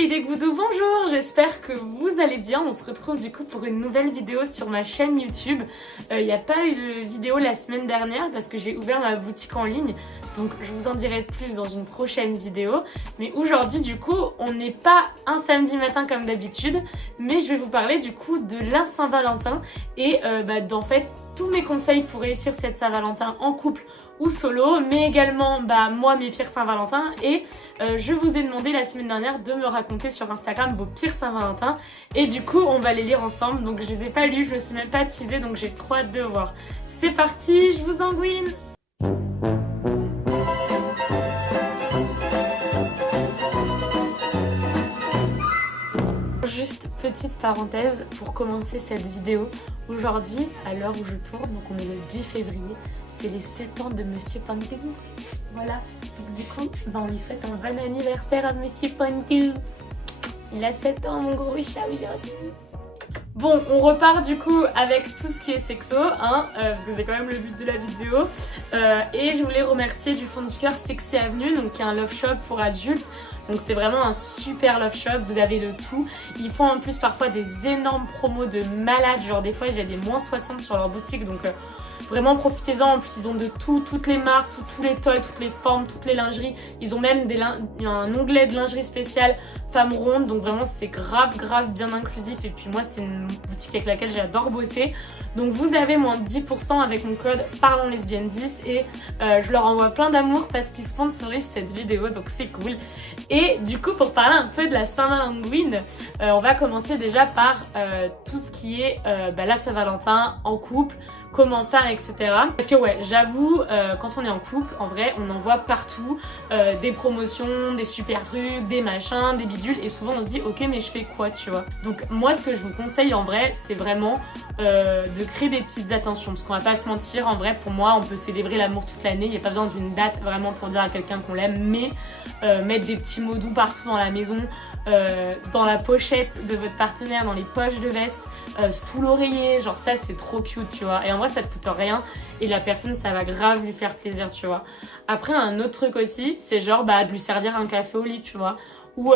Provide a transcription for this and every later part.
Hey des goudous, bonjour, j'espère que vous allez bien. On se retrouve du coup pour une nouvelle vidéo sur ma chaîne YouTube. Il n'y a pas eu de vidéo la semaine dernière parce que j'ai ouvert ma boutique en ligne. Donc je vous en dirai plus dans une prochaine vidéo. Mais aujourd'hui du coup, on n'est pas un samedi matin comme d'habitude. Mais je vais vous parler du coup de la Saint-Valentin et d'en fait tous mes conseils pour réussir cette Saint-Valentin en couple ou solo, mais également moi mes pires Saint-Valentin. Et je vous ai demandé la semaine dernière de me raconter sur Instagram vos pires Saint-Valentin et du coup on va les lire ensemble. Donc je les ai pas lus, je me suis même pas teasée, donc j'ai trop hâte de voir. C'est parti, je vous enguine. Juste petite parenthèse pour commencer cette vidéo. Aujourd'hui, à l'heure où je tourne, donc on est le 10 février, c'est les 7 ans de Monsieur Pontou. Voilà, donc du coup, on lui souhaite un bon anniversaire à Monsieur Pontou. Il a 7 ans, mon gros chat, aujourd'hui. Bon, on repart du coup avec tout ce qui est sexo, parce que c'est quand même le but de la vidéo. Et je voulais remercier du fond du cœur Sexy Avenue, donc qui est un love shop pour adultes. Donc c'est vraiment un super love shop, vous avez de tout. Ils font en plus parfois des énormes promos de malades, genre des fois il y a des moins 60 sur leur boutique, donc vraiment profitez-en. En plus ils ont de tout, toutes les marques, tous les toys, toutes les formes, toutes les lingeries. Ils ont même un onglet de lingerie spéciale femme ronde, donc vraiment c'est grave bien inclusif. Et puis moi c'est une boutique avec laquelle j'adore bosser. Donc vous avez moins 10% avec mon code ParlonsLesbiennes10 et je leur envoie plein d'amour parce qu'ils sponsorisent cette vidéo, donc c'est cool. Et du coup pour parler un peu de la Saint-Valentin, on va commencer déjà par tout ce qui est la Saint-Valentin en couple, comment faire, etc. Parce que ouais, j'avoue, quand on est en couple, en vrai, on en voit partout des promotions, des super trucs, des machins, des bidules, et souvent on se dit ok mais je fais quoi, tu vois. Donc moi ce que je vous conseille en vrai, c'est vraiment de créer des petites attentions, parce qu'on va pas se mentir, en vrai pour moi on peut célébrer l'amour toute l'année, il n'y a pas besoin d'une date vraiment pour dire à quelqu'un qu'on l'aime, mais mettre des petits mots doux partout dans la maison, dans la pochette de votre partenaire, dans les poches de veste, sous l'oreiller, genre ça c'est trop cute, tu vois. Et en vrai ça te coûte rien et la personne ça va grave lui faire plaisir, tu vois. Après un autre truc aussi, c'est genre de lui servir un café au lit, tu vois. Ou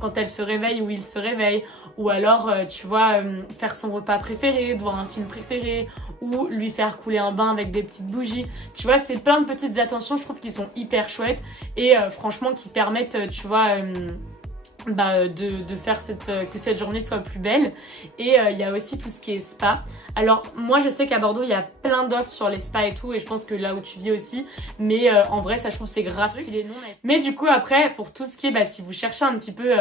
quand elle se réveille ou il se réveille, ou alors tu vois faire son repas préféré, voir un film préféré, ou lui faire couler un bain avec des petites bougies, tu vois. C'est plein de petites attentions, je trouve, qui sont hyper chouettes et franchement qui permettent tu vois de faire que cette journée soit plus belle. Et il y a aussi tout ce qui est spa. Alors moi je sais qu'à Bordeaux il y a plein d'offres sur les spas et tout, et je pense que là où tu vis aussi, mais en vrai ça je trouve c'est grave stylé. Mais du coup après pour tout ce qui est si vous cherchez un petit peu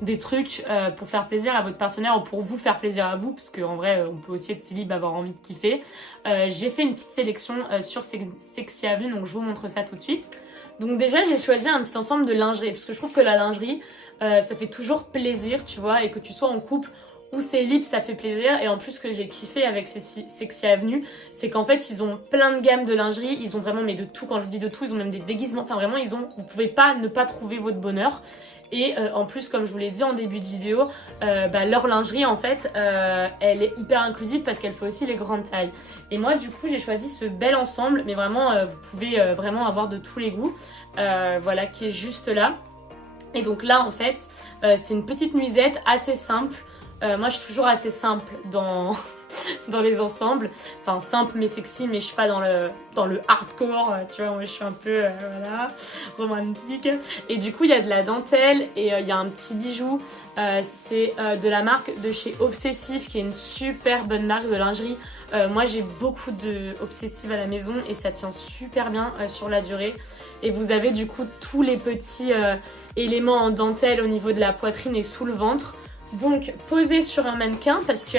des trucs pour faire plaisir à votre partenaire ou pour vous faire plaisir à vous, parce qu'en vrai on peut aussi être célib, avoir envie de kiffer, j'ai fait une petite sélection sur Sexy Avenue, donc je vous montre ça tout de suite. Donc déjà j'ai choisi un petit ensemble de lingerie, parce que je trouve que la lingerie ça fait toujours plaisir, tu vois, et que tu sois en couple ou célib ça fait plaisir. Et en plus ce que j'ai kiffé avec Sexy Avenue, c'est qu'en fait ils ont plein de gammes de lingerie, ils ont vraiment de tout. Quand je dis de tout, ils ont même des déguisements, enfin vraiment vous pouvez pas ne pas trouver votre bonheur. Et en plus, comme je vous l'ai dit en début de vidéo, leur lingerie en fait elle est hyper inclusive parce qu'elle fait aussi les grandes tailles. Et moi du coup j'ai choisi ce bel ensemble, mais vraiment vous pouvez vraiment avoir de tous les goûts, voilà, qui est juste là. Et donc là en fait c'est une petite nuisette assez simple. Moi je suis toujours assez simple dans les ensembles, enfin simple mais sexy, mais je suis pas dans le hardcore, tu vois. Moi je suis un peu romantique. Et du coup il y a de la dentelle et il y a un petit bijou, c'est de la marque de chez Obsessive, qui est une super bonne marque de lingerie. Moi j'ai beaucoup de Obsessive à la maison et ça tient super bien sur la durée. Et vous avez du coup tous les petits éléments en dentelle au niveau de la poitrine et sous le ventre. Donc posé sur un mannequin, parce que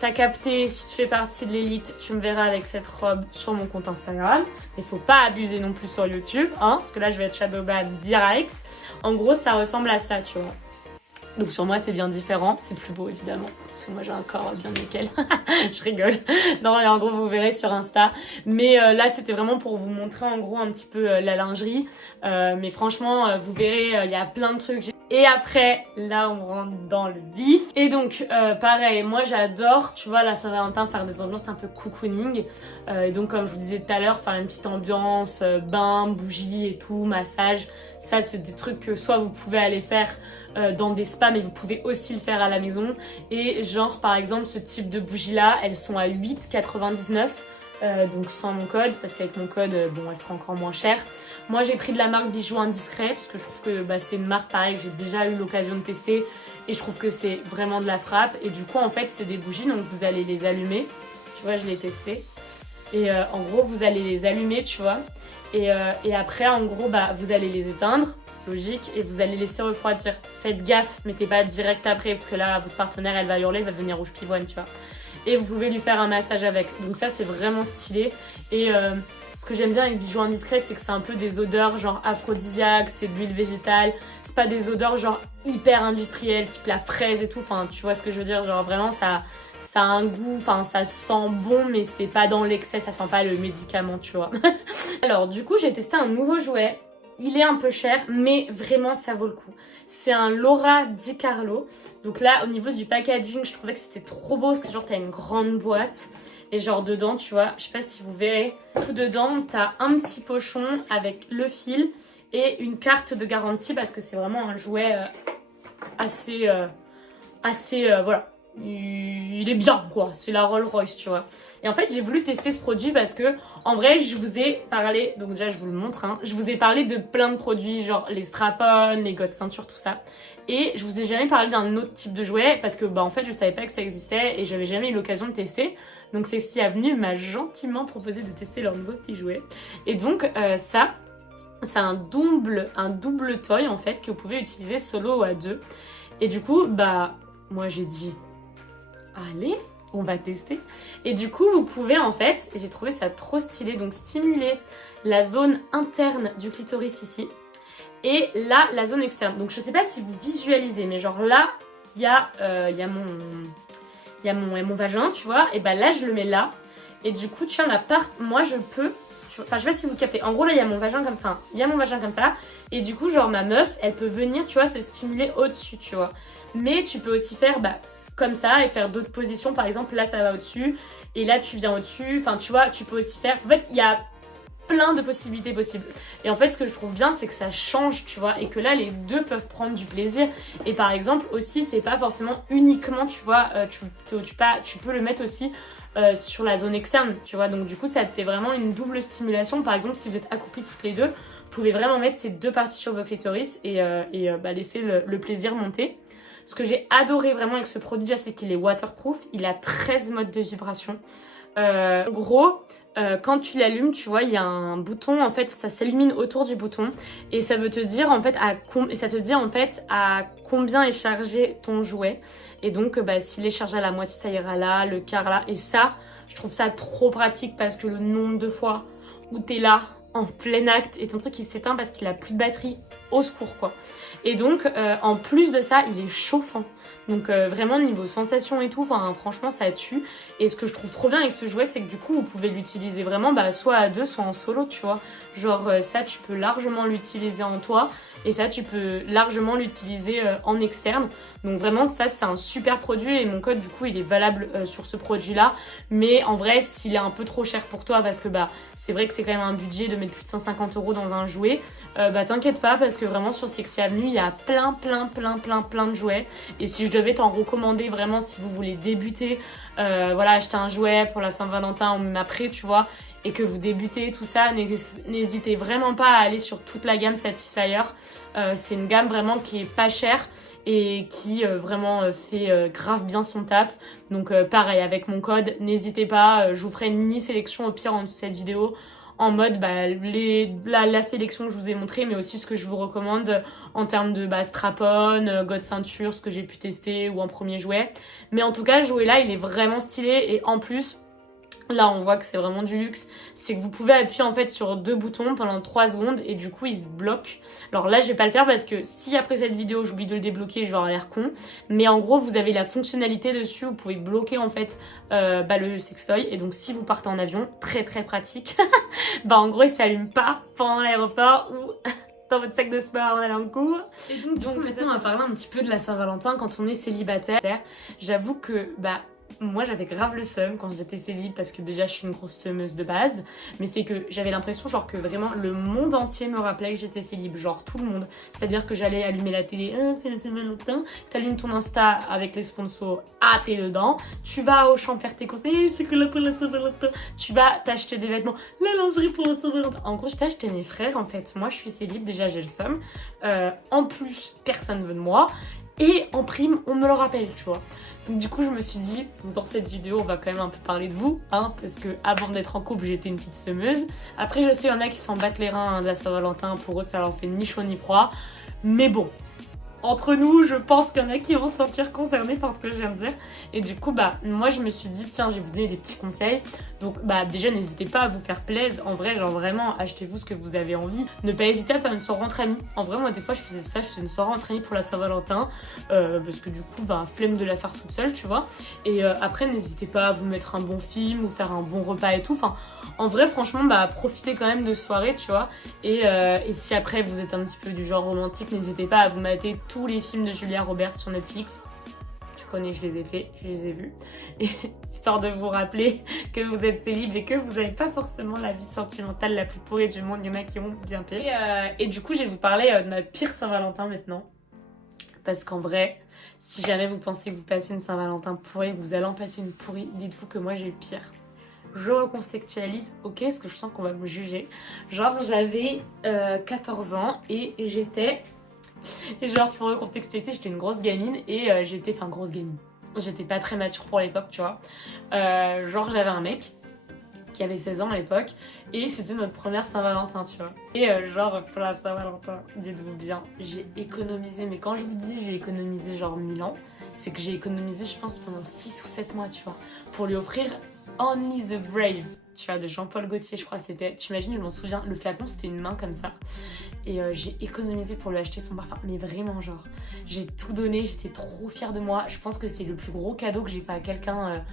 t'as capté, si tu fais partie de l'élite, tu me verras avec cette robe sur mon compte Instagram. Mais faut pas abuser non plus sur YouTube, parce que là je vais être shadowban direct. En gros ça ressemble à ça, tu vois. Donc sur moi c'est bien différent, c'est plus beau évidemment, parce que moi j'ai un corps bien nickel. Je rigole. Non mais en gros vous verrez sur Insta. Mais là c'était vraiment pour vous montrer en gros un petit peu la lingerie. Mais franchement vous verrez, il y a plein de trucs. Et après, là on rentre dans le vif. Et donc pareil, moi j'adore, tu vois, la Saint-Valentin, faire des ambiances un peu cocooning. Et donc comme je vous disais tout à l'heure, faire une petite ambiance, bain, bougies et tout, massage. Ça c'est des trucs que soit vous pouvez aller faire dans des spas, mais vous pouvez aussi le faire à la maison. Et genre par exemple ce type de bougies là, elles sont à 8,99 donc sans mon code, parce qu'avec mon code bon elles seront encore moins chères. Moi j'ai pris de la marque Bijoux Indiscret parce que je trouve que bah, c'est une marque pareil que j'ai déjà eu l'occasion de tester et je trouve que c'est vraiment de la frappe. Et du coup en fait c'est des bougies, donc vous allez les allumer, tu vois, je l'ai testé. Et en gros vous allez les allumer, tu vois, et après en gros bah vous allez les éteindre, logique, et vous allez laisser refroidir. Faites gaffe, mettez pas direct après parce que là votre partenaire elle va hurler, elle va devenir rouge pivoine, tu vois. Et vous pouvez lui faire un massage avec, donc ça c'est vraiment stylé. Et ce que j'aime bien avec Bijoux Indiscret, c'est que c'est un peu des odeurs genre aphrodisiaques, c'est de l'huile végétale, c'est pas des odeurs genre hyper industrielles type la fraise et tout, enfin tu vois ce que je veux dire, genre vraiment ça a un goût, enfin ça sent bon mais c'est pas dans l'excès, ça sent pas le médicament, tu vois. Alors du coup j'ai testé un nouveau jouet, il est un peu cher mais vraiment ça vaut le coup. C'est un Laura Di Carlo. Donc là au niveau du packaging je trouvais que c'était trop beau parce que genre t'as une grande boîte et genre dedans tu vois, je sais pas si vous verrez, tout dedans t'as un petit pochon avec le fil et une carte de garantie parce que c'est vraiment un jouet assez voilà. Il est bien quoi, c'est la Rolls Royce, tu vois. Et en fait j'ai voulu tester ce produit parce que en vrai je vous ai parlé, donc déjà je vous le montre hein, je vous ai parlé de plein de produits genre les strap-on, les God ceinture, tout ça. Et je vous ai jamais parlé d'un autre type de jouet parce que bah en fait je savais pas que ça existait et j'avais jamais eu l'occasion de tester. Donc Sexy Avenue m'a gentiment proposé de tester leur nouveau petit jouet. Et donc ça c'est un double toy en fait que vous pouvez utiliser solo ou à deux. Et du coup bah moi j'ai dit allez, on va tester. Et du coup, vous pouvez en fait, et j'ai trouvé ça trop stylé, donc stimuler la zone interne du clitoris ici. Et là, la zone externe. Donc je sais pas si vous visualisez, mais genre là, il y a mon vagin, tu vois. Et bah là, je le mets là. Et du coup, tu vois, moi je peux... Enfin, je sais pas si vous captez. En gros, là, il y a mon vagin comme... Enfin, il y a mon vagin comme ça. Et du coup, genre, ma meuf, elle peut venir, tu vois, se stimuler au-dessus, tu vois. Mais tu peux aussi faire... bah comme ça et faire d'autres positions, par exemple là ça va au-dessus et là tu viens au-dessus, enfin tu vois, tu peux aussi faire, en fait il y a plein de possibilités possibles. Et en fait ce que je trouve bien c'est que ça change, tu vois, et que là les deux peuvent prendre du plaisir. Et par exemple aussi c'est pas forcément uniquement, tu vois, tu peux le mettre aussi sur la zone externe, tu vois, donc du coup ça te fait vraiment une double stimulation. Par exemple si vous êtes accouplés toutes les deux, vous pouvez vraiment mettre ces deux parties sur vos clitoris et laisser le plaisir monter. Ce que j'ai adoré vraiment avec ce produit déjà, c'est qu'il est waterproof. Il a 13 modes de vibration. En gros, quand tu l'allumes, tu vois, il y a un bouton, en fait, ça s'illumine autour du bouton. Et ça veut te dire, en fait, à combien est chargé ton jouet. Et donc, s'il est chargé à la moitié, ça ira là, le quart là. Et ça, je trouve ça trop pratique parce que le nombre de fois où t'es là, en plein acte, et ton truc il s'éteint parce qu'il a plus de batterie, au secours quoi. Et donc en plus de ça il est chauffant, donc vraiment niveau sensation et tout, enfin franchement ça tue. Et ce que je trouve trop bien avec ce jouet c'est que du coup vous pouvez l'utiliser vraiment soit à deux soit en solo, tu vois, genre ça tu peux largement l'utiliser en toi et ça tu peux largement l'utiliser en externe. Donc vraiment ça c'est un super produit et mon code du coup il est valable sur ce produit là. Mais en vrai s'il est un peu trop cher pour toi parce que c'est vrai que c'est quand même un budget de mettre plus de 150 € dans un jouet, t'inquiète pas parce que vraiment sur Sexy Avenue il y a plein de jouets. Et si je devais t'en recommander vraiment si vous voulez débuter, acheter un jouet pour la Saint-Valentin ou même après, tu vois, et que vous débutez tout ça, n'hésitez vraiment pas à aller sur toute la gamme Satisfyer. C'est une gamme vraiment qui est pas chère et qui vraiment fait grave bien son taf. Donc pareil avec mon code, n'hésitez pas, je vous ferai une mini sélection au pire en dessous de cette vidéo en mode la sélection que je vous ai montré, mais aussi ce que je vous recommande en termes de strap-on, God ceinture, ce que j'ai pu tester ou en premier jouet. Mais en tout cas, ce jouet là il est vraiment stylé et en plus Là, on voit que c'est vraiment du luxe. C'est que vous pouvez appuyer en fait sur 2 boutons pendant 3 secondes et du coup, il se bloque. Alors là, je vais pas le faire parce que si après cette vidéo, j'oublie de le débloquer, je vais avoir l'air con. Mais en gros, vous avez la fonctionnalité dessus. Vous pouvez bloquer en fait le sextoy. Et donc, si vous partez en avion, très très pratique. En gros, il s'allume pas pendant l'aéroport ou dans votre sac de sport en allant en cours. Et donc maintenant, on va parler un petit peu de la Saint-Valentin quand on est célibataire. J'avoue que moi j'avais grave le seum quand j'étais célib parce que déjà je suis une grosse semeuse de base, mais c'est que j'avais l'impression genre que vraiment le monde entier me rappelait que j'étais célib, genre tout le monde. C'est-à-dire que j'allais allumer la télé, c'est la Saint-Valentin, t'allumes ton Insta avec les sponsors, t'es dedans, tu vas au champ faire tes courses, chocolat pour la Saint-Valentin, tu vas t'acheter des vêtements, la lingerie pour la Saint-Valentin. En gros je t'ai acheté mes frères en fait, moi je suis célib, déjà j'ai le seum, en plus personne veut de moi, et en prime on me le rappelle, tu vois. Donc du coup je me suis dit, dans cette vidéo on va quand même un peu parler de vous, parce que avant d'être en couple j'étais une petite semeuse. Après je sais il y en a qui s'en battent les reins de la Saint-Valentin, pour eux ça leur fait ni chaud ni froid. Mais bon, entre nous je pense qu'il y en a qui vont se sentir concernés par ce que je viens de dire. Et du coup moi je me suis dit tiens je vais vous donner des petits conseils. Donc déjà n'hésitez pas à vous faire plaisir. En vrai genre vraiment achetez-vous ce que vous avez envie. Ne pas hésiter à faire une soirée entre amis. En vrai moi des fois je faisais ça, je faisais une soirée entre amis pour la Saint-Valentin. Parce que du coup flemme de la faire toute seule tu vois. Et après n'hésitez pas à vous mettre un bon film ou faire un bon repas et tout. Enfin en vrai franchement profitez quand même de soirée tu vois. Et si après vous êtes un petit peu du genre romantique, n'hésitez pas à vous mater tous les films de Julia Roberts sur Netflix. Je connais, je les ai faits, je les ai vus. Et, histoire de vous rappeler que vous êtes célib et que vous n'avez pas forcément la vie sentimentale la plus pourrie du monde. Il y en a qui ont bien pire. Et du coup, je vais vous parler de ma pire Saint-Valentin maintenant. Parce qu'en vrai, si jamais vous pensez que vous passez une Saint-Valentin pourrie et que vous allez en passer une pourrie, dites-vous que moi j'ai eu pire. Je recontextualise, ok, parce que je sens qu'on va me juger. Genre, j'avais 14 ans et j'étais... Genre, pour recontextualiser, j'étais une grosse gamine et grosse gamine. J'étais pas très mature pour l'époque, tu vois. Genre, j'avais un mec qui avait 16 ans à l'époque et c'était notre première Saint-Valentin, tu vois. Et genre, pour la Saint-Valentin, dites-vous bien, j'ai économisé, mais quand je vous dis j'ai économisé genre 1000 ans, c'est que j'ai économisé, je pense, pendant 6 ou 7 mois, tu vois, pour lui offrir Only the Brave, tu vois, de Jean-Paul Gaultier, je crois, c'était, t'imagines, je m'en souviens, le flacon, c'était une main comme ça. Et j'ai économisé pour lui acheter son parfum, mais vraiment genre, j'ai tout donné, j'étais trop fière de moi. Je pense que c'est le plus gros cadeau que j'ai fait à quelqu'un,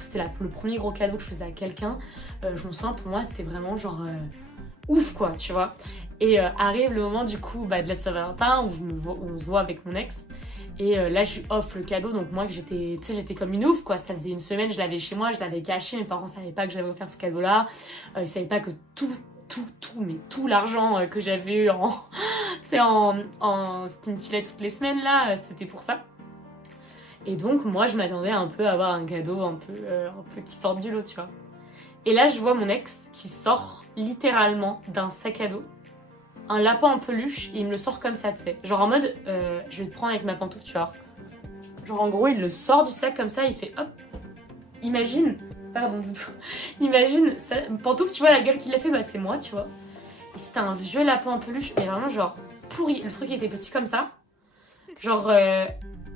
c'était le premier gros cadeau que je faisais à quelqu'un. Je me souviens, pour moi, c'était vraiment genre ouf quoi, tu vois. Et arrive le moment du coup de la Saint-Valentin où on se voit avec mon ex. Et là, je lui offre le cadeau, donc moi, j'étais comme une ouf, quoi. Ça faisait une semaine, je l'avais chez moi, je l'avais caché, mes parents savaient pas que j'avais offert ce cadeau-là. Ils savaient pas que tout l'argent que j'avais eu ce qui me filait toutes les semaines, là, c'était pour ça. Et donc, moi, je m'attendais un peu à avoir un cadeau un peu qui sort du lot, tu vois. Et là, je vois mon ex qui sort littéralement d'un sac à dos un lapin en peluche et il me le sort comme ça, tu sais. Genre en mode, je vais te prendre avec ma pantoufle, tu vois. Genre en gros, il le sort du sac comme ça, il fait hop. Imagine, ça, pantoufle, tu vois la gueule qu'il a fait, c'est moi, tu vois. Et c'était un vieux lapin en peluche, mais vraiment genre pourri. Le truc était petit comme ça. Genre,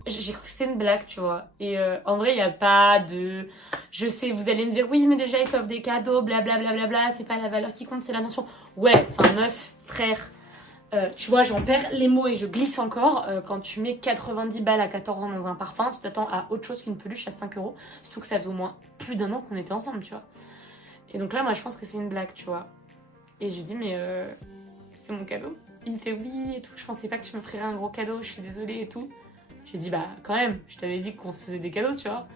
j'ai cru que c'était une blague, tu vois. Et en vrai, il n'y a pas de... Je sais, vous allez me dire, oui, mais déjà, ils t'offrent des cadeaux, blablabla, c'est pas la valeur qui compte, c'est l'intention. Ouais, enfin, meuf, frère, tu vois, j'en perds les mots et je glisse encore. Quand tu mets 90 balles à 14 ans dans un parfum, tu t'attends à autre chose qu'une peluche à 5 €. Surtout que ça faisait au moins plus d'un an qu'on était ensemble, tu vois. Et donc là, moi, je pense que c'est une blague, tu vois. Et je lui dis, mais c'est mon cadeau. Il me fait oui et tout. Je pensais pas que tu me ferais un gros cadeau, je suis désolée et tout. J'ai dit, quand même, je t'avais dit qu'on se faisait des cadeaux, tu vois.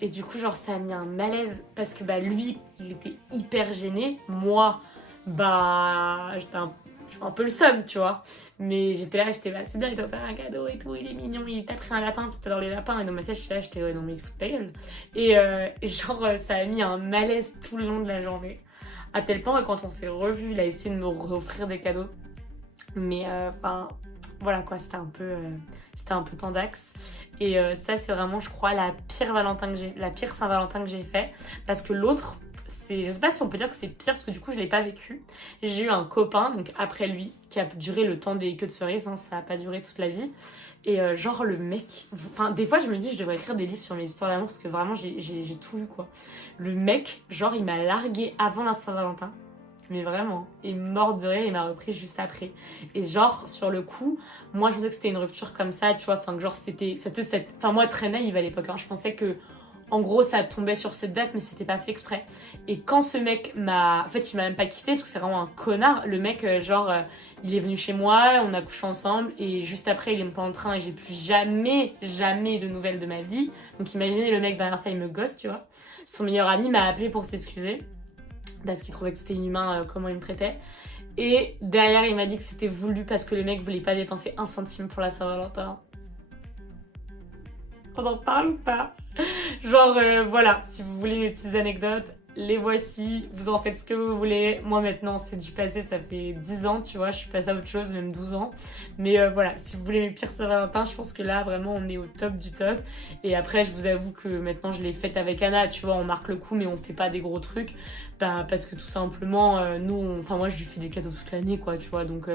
Et du coup, genre, ça a mis un malaise parce que lui, il était hyper gêné. Moi, j'étais un peu le seum, tu vois. Mais j'étais là, c'est bien, il t'a offert un cadeau et tout, il est mignon, il t'a pris un lapin, puis t'adores les lapins. Et dans ma tête, j'étais ouais, non, mais il se fout de ta gueule. Et genre, ça a mis un malaise tout le long de la journée. À tel point que quand on s'est revus, il a essayé de me offrir des cadeaux. Mais voilà quoi, c'était un peu tendax. Et ça, c'est vraiment, je crois, la pire Saint-Valentin que j'ai fait. Parce que l'autre, je sais pas si on peut dire que c'est pire parce que du coup je l'ai pas vécu. J'ai eu un copain, donc après lui, qui a duré le temps des queues de cerises, hein, ça a pas duré toute la vie. Et genre le mec, enfin des fois je me dis je devrais écrire des livres sur mes histoires d'amour parce que vraiment j'ai tout lu quoi. Le mec, genre il m'a largué avant la Saint-Valentin. Mais vraiment, et mort de rire, il m'a repris juste après. Et genre, sur le coup, moi je pensais que c'était une rupture comme ça, tu vois, enfin que genre c'était cette... Enfin moi très naïve à l'époque, hein. Je pensais que en gros ça tombait sur cette date mais c'était pas fait exprès. Et quand ce mec m'a... En fait il m'a même pas quitté parce que c'est vraiment un connard. Le mec il est venu chez moi, on a couché ensemble et juste après il est monté en train et j'ai plus jamais de nouvelles de ma vie. Donc imaginez le mec derrière ça il me gosse, tu vois. Son meilleur ami m'a appelé pour s'excuser parce qu'il trouvait que c'était inhumain comment il me traitait. Et derrière il m'a dit que c'était voulu parce que le mec voulait pas dépenser 1 centime pour la Saint-Valentin. On en parle ou pas? Genre voilà, si vous voulez mes petites anecdotes, les voici, vous en faites ce que vous voulez. Moi maintenant c'est du passé, ça fait 10 ans, tu vois, je suis passée à autre chose, même 12 ans. Mais voilà, si vous voulez mes pires Saint-Valentin, je pense que là vraiment on est au top du top. Et après je vous avoue que maintenant je l'ai faite avec Anna, tu vois, on marque le coup mais on fait pas des gros trucs. Bah, parce que tout simplement, enfin moi je lui fais des cadeaux toute l'année quoi, tu vois, donc...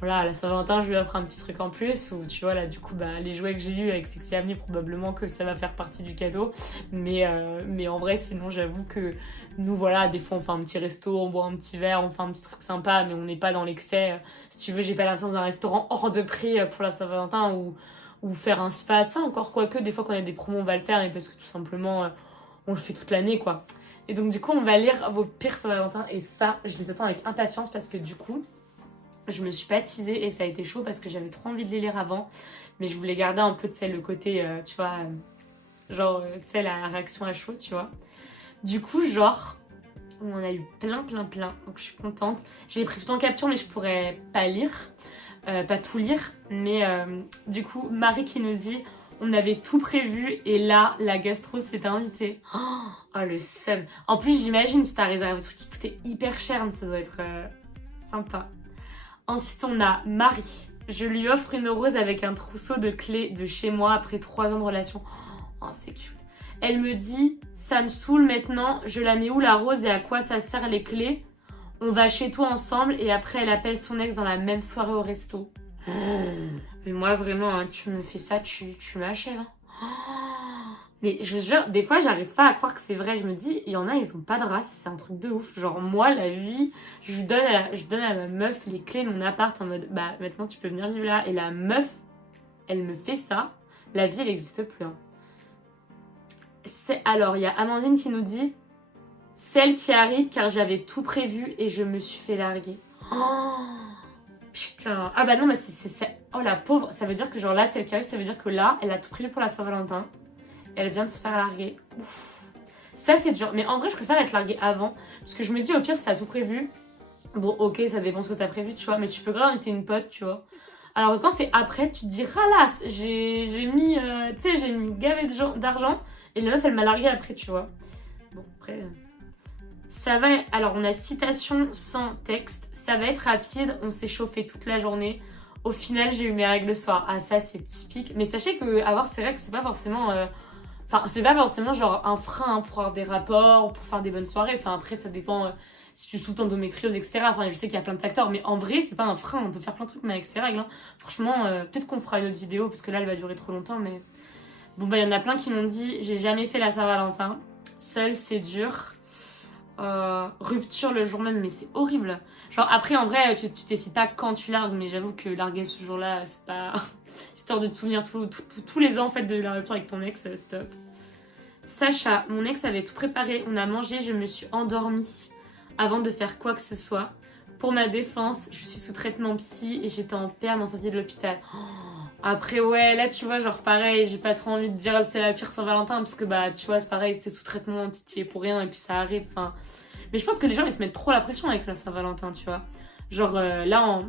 Voilà, à la Saint-Valentin, je lui offre un petit truc en plus où tu vois là du coup les jouets que j'ai eu avec Sexy Avenue probablement que ça va faire partie du cadeau. Mais en vrai sinon j'avoue que nous voilà, des fois on fait un petit resto, on boit un petit verre, on fait un petit truc sympa mais on n'est pas dans l'excès. Si tu veux j'ai pas l'impression d'un restaurant hors de prix pour la Saint-Valentin ou faire un spa, ça encore quoique des fois quand on a des promos on va le faire et parce que tout simplement on le fait toute l'année quoi. Et donc du coup on va lire vos pires Saint-Valentin et ça je les attends avec impatience parce que du coup je me suis pas teasée et ça a été chaud parce que j'avais trop envie de les lire avant. Mais je voulais garder un peu de le côté, tu vois, genre, tu sais, la réaction à chaud, tu vois. Du coup, genre, on en a eu plein. Donc je suis contente. J'ai pris tout en capture mais je pourrais pas lire, pas tout lire. Mais du coup, Marie qui nous dit, on avait tout prévu et là, la gastro s'est invitée. Oh, le seum. En plus, j'imagine si t'as réservé des trucs qui coûtaient hyper cher, mais ça doit être sympa. Ensuite, on a Marie. Je lui offre une rose avec un trousseau de clés de chez moi après 3 ans de relation. Oh, c'est cute. Elle me dit, ça me saoule maintenant, je la mets où la rose et à quoi ça sert les clés? On va chez toi ensemble et après elle appelle son ex dans la même soirée au resto. Mais moi vraiment, hein, tu me fais ça, tu m'achèves. Mais je jure, des fois, j'arrive pas à croire que c'est vrai. Je me dis, il y en a, ils ont pas de race. C'est un truc de ouf. Genre, moi, la vie, je donne à ma meuf les clés de mon appart en mode, bah, maintenant, tu peux venir vivre là. Et la meuf, elle me fait ça. La vie, elle n'existe plus. Hein. Alors, il y a Amandine qui nous dit, celle qui arrive car j'avais tout prévu et je me suis fait larguer. Oh, putain. Ah bah non, mais c'est... Oh, la pauvre. Ça veut dire que, genre, là, celle qui arrive, ça veut dire que là, elle a tout prévu pour la Saint-Valentin. Elle vient de se faire larguer. Ouf. Ça, c'est dur. Mais en vrai, je préfère être larguée avant. Parce que je me dis, au pire, si t'as tout prévu, bon, ok, ça dépend ce que t'as prévu, tu vois. Mais tu peux grave inviter une pote, tu vois. Alors que quand c'est après, tu te dis, ralasse, j'ai mis, tu sais, j'ai mis gavé d'argent. Et la meuf, elle m'a larguée après, tu vois. Bon, après... Ça va... Alors, on a citation sans texte. Ça va être rapide. On s'est chauffé toute la journée. Au final, j'ai eu mes règles le soir. Ah, ça, c'est typique. Mais sachez que avoir ses règles, c'est pas forcément... Enfin, c'est pas forcément genre un frein hein, pour avoir des rapports ou pour faire des bonnes soirées. Enfin, après, ça dépend si tu souffres d'endométriose, etc. Enfin, je sais qu'il y a plein de facteurs, mais en vrai, c'est pas un frein. On peut faire plein de trucs, mais avec ses règles. Hein. Franchement, peut-être qu'on fera une autre vidéo parce que là, elle va durer trop longtemps. Mais bon, bah, il y en a plein qui m'ont dit j'ai jamais fait la Saint-Valentin. Seule, c'est dur. Rupture le jour même, mais c'est horrible. Genre, après, en vrai, tu décides pas quand tu largues, mais j'avoue que larguer ce jour-là, c'est pas. Histoire de te souvenir tous les ans en fait de la rupture avec ton ex, stop. Sacha, mon ex avait tout préparé, on a mangé, je me suis endormie avant de faire quoi que ce soit. Pour ma défense, je suis sous traitement psy et j'étais en paix à m'en sortir de l'hôpital. Après ouais, là tu vois, genre pareil, j'ai pas trop envie de dire c'est la pire Saint-Valentin parce que bah tu vois, c'est pareil, c'était sous traitement, titillé pour rien et puis ça arrive, enfin... Mais je pense que les gens ils se mettent trop la pression avec la Saint-Valentin, tu vois. Genre là,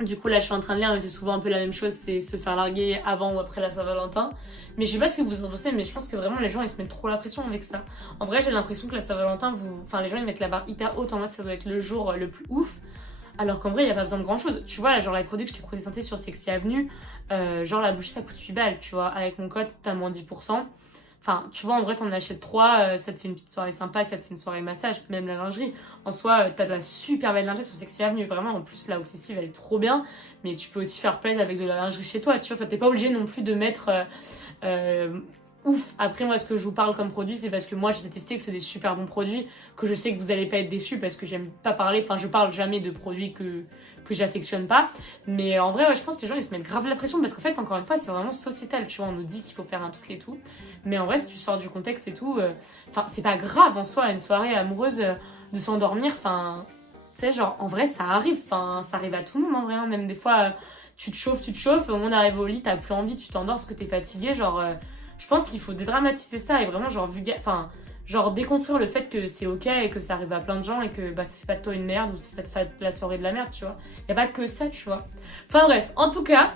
du coup là je suis en train de lire mais c'est souvent un peu la même chose, c'est se faire larguer avant ou après la Saint-Valentin. Mais je sais pas ce que vous en pensez, mais je pense que vraiment les gens ils se mettent trop la pression avec ça. En vrai j'ai l'impression que la Saint-Valentin, enfin les gens ils mettent la barre hyper haute en mode ça doit être le jour le plus ouf. Alors qu'en vrai il y a pas besoin de grand chose. Tu vois là, genre les produits que je t'ai présentés sur Sexy Avenue, genre la bougie ça coûte 8 balles, tu vois. Avec mon code c'est à moins 10%. Enfin, tu vois, en vrai, t'en achètes 3, ça te fait une petite soirée sympa, ça te fait une soirée massage, même la lingerie. En soi, t'as de la super belle lingerie sur Sexy Avenue, vraiment. En plus, la Obsessive, elle est trop bien. Mais tu peux aussi faire plaisir avec de la lingerie chez toi, tu vois. T'es pas obligé non plus de mettre ouf. Après, moi, ce que je vous parle comme produit, c'est parce que moi, j'ai testé que c'est des super bons produits, que je sais que vous allez pas être déçus parce que j'aime pas parler, enfin, je parle jamais de produits que j'affectionne pas. Mais en vrai, ouais, je pense que les gens, ils se mettent grave la pression parce qu'en fait, encore une fois, c'est vraiment sociétal, tu vois. On nous dit qu'il faut faire un truc et tout. Mais en vrai, si tu sors du contexte et tout, enfin, c'est pas grave en soi, une soirée amoureuse, de s'endormir, enfin, tu sais, genre, en vrai, ça arrive, enfin, ça arrive à tout le monde en vrai, hein. Même des fois, tu te chauffes, au moment d'arriver au lit, t'as plus envie, tu t'endors parce que t'es fatigué, genre, je pense qu'il faut dédramatiser ça et vraiment, genre, enfin, genre, déconstruire le fait que c'est ok et que ça arrive à plein de gens et que bah, ça fait pas de toi une merde ou ça fait pas de la soirée de la merde, tu vois. Y a pas que ça, tu vois. Enfin bref, en tout cas,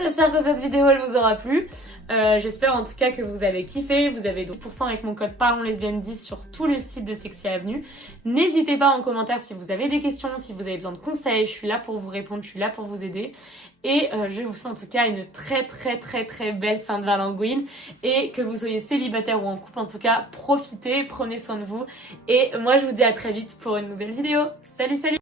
j'espère que cette vidéo elle vous aura plu. J'espère en tout cas que vous avez kiffé. Vous avez 12% avec mon code PARLONSLESBIENNES10 sur tout le site de Sexy Avenue. N'hésitez pas en commentaire si vous avez des questions, si vous avez besoin de conseils. Je suis là pour vous répondre, je suis là pour vous aider. Et je vous souhaite en tout cas une très belle Sainte-Valentine. Et que vous soyez célibataire ou en couple, en tout cas, profitez, prenez soin de vous. Et moi je vous dis à très vite pour une nouvelle vidéo. Salut, salut!